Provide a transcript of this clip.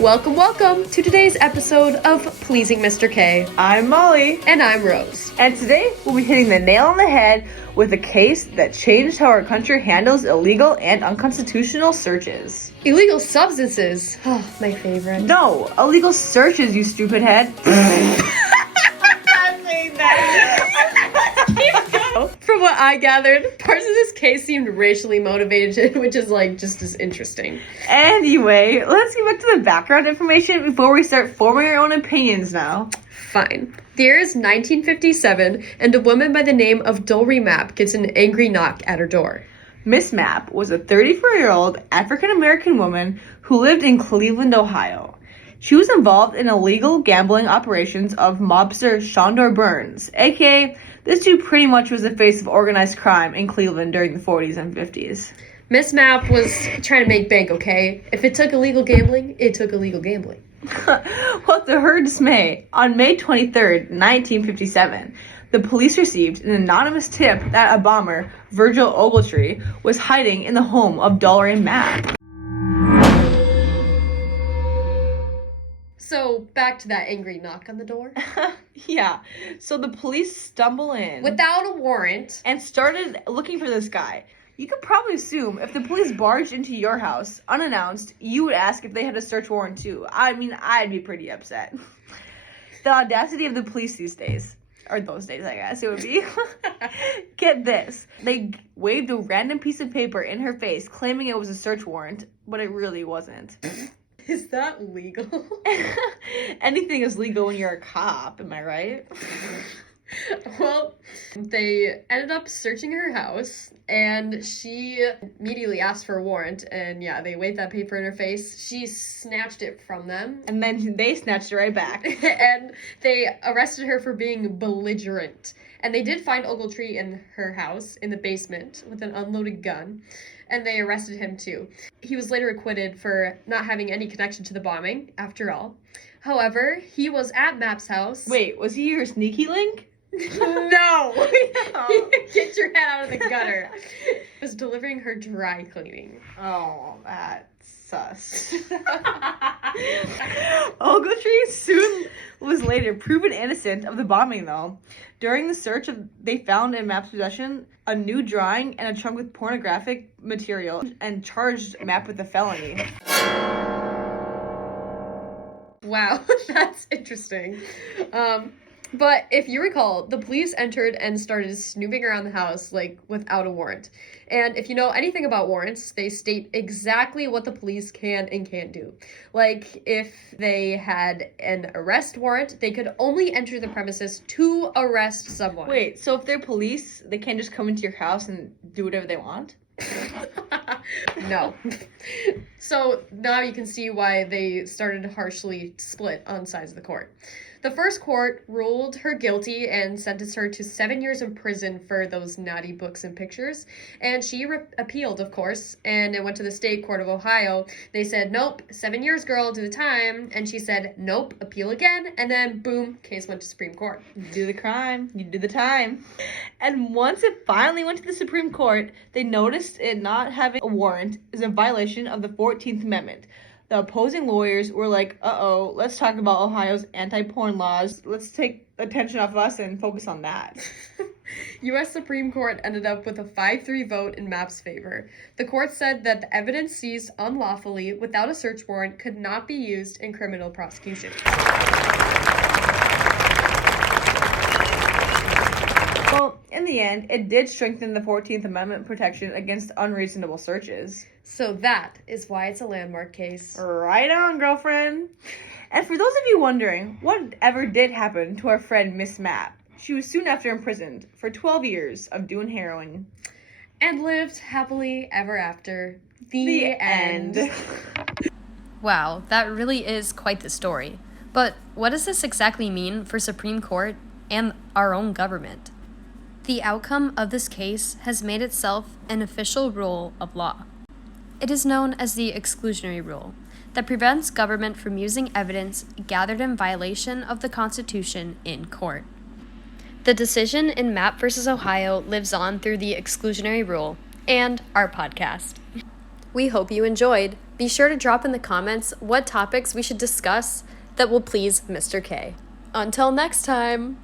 Welcome to today's episode of Pleasing Mr. K. I'm Molly. And I'm Rose. And today we'll be hitting the nail on the head with a case that changed how our country handles illegal and unconstitutional searches. Illegal substances. Oh, my favorite. No, illegal searches, you stupid head. I'm saying that. From what I gathered, parts of this case seemed racially motivated, which is just as interesting. Anyway, let's get back to the background information before we start forming our own opinions now. Fine. The year is 1957, and a woman by the name of Dolly Mapp gets an angry knock at her door. Miss Mapp was a 34-year-old African-American woman who lived in Cleveland, Ohio. She was involved in illegal gambling operations of mobster Shondor Burns, aka this dude pretty much was the face of organized crime in Cleveland during the 40s and 50s. Miss Mapp was trying to make bank, okay? If it took illegal gambling, it took illegal gambling. Well, to her dismay, on May 23rd, 1957, the police received an anonymous tip that a bomber, Virgil Ogletree, was hiding in the home of Dolly Mapp. So, back to that angry knock on the door. Yeah, so the police stumble in without a warrant and started looking for this guy. You could probably assume if the police barged into your house unannounced, you would ask if they had a search warrant too. I mean, I'd be pretty upset. The audacity of the police these days, or those days I guess it would be. Get this, they waved a random piece of paper in her face claiming it was a search warrant, but it really wasn't. Is that legal? Anything is legal when you're a cop, am I right? Well, they ended up searching her house, and she immediately asked for a warrant, and yeah, they waved that paper in her face. She snatched it from them. And then they snatched it right back. And they arrested her for being belligerent. And they did find Ogletree in her house, in the basement, with an unloaded gun. And they arrested him too. He was later acquitted for not having any connection to the bombing, after all. However, he was at Mapp's house. Wait, was he your sneaky link? No! Get your head out of the gutter. Was delivering her dry cleaning. Oh, that's sus. Ogletree soon was later proven innocent of the bombing, though. During the search, they found in Mapp's possession a new drawing and a trunk with pornographic material and charged Mapp with a felony. Wow, that's interesting. But if you recall, the police entered and started snooping around the house, without a warrant. And if you know anything about warrants, they state exactly what the police can and can't do. If they had an arrest warrant, they could only enter the premises to arrest someone. Wait, so if they're police, they can't just come into your house and do whatever they want? No. So now you can see why they started to harshly split on sides of the court. The first court ruled her guilty and sentenced her to 7 years in prison for those naughty books and pictures. And she appealed, of course, and it went to the state court of Ohio. They said, nope, 7 years, girl, do the time. And she said, nope, appeal again. And then, boom, case went to Supreme Court. You do the crime, you do the time. And once it finally went to the Supreme Court, they noticed it not having a warrant is a violation of the 14th Amendment. The opposing lawyers were like, uh-oh, let's talk about Ohio's anti-porn laws. Let's take attention off us and focus on that. U.S. Supreme Court ended up with a 5-3 vote in Mapp's favor. The court said that the evidence seized unlawfully without a search warrant could not be used in criminal prosecution. Well, in the end, it did strengthen the 14th Amendment protection against unreasonable searches. So that is why it's a landmark case. Right on, girlfriend. And for those of you wondering, what ever did happen to our friend Miss Mapp? She was soon after imprisoned for 12 years of doing heroin. And lived happily ever after. The end. Wow, that really is quite the story. But what does this exactly mean for Supreme Court and our own government? The outcome of this case has made itself an official rule of law. It is known as the exclusionary rule that prevents government from using evidence gathered in violation of the Constitution in court. The decision in Mapp v. Ohio lives on through the exclusionary rule and our podcast. We hope you enjoyed. Be sure to drop in the comments what topics we should discuss that will please Mr. K. Until next time!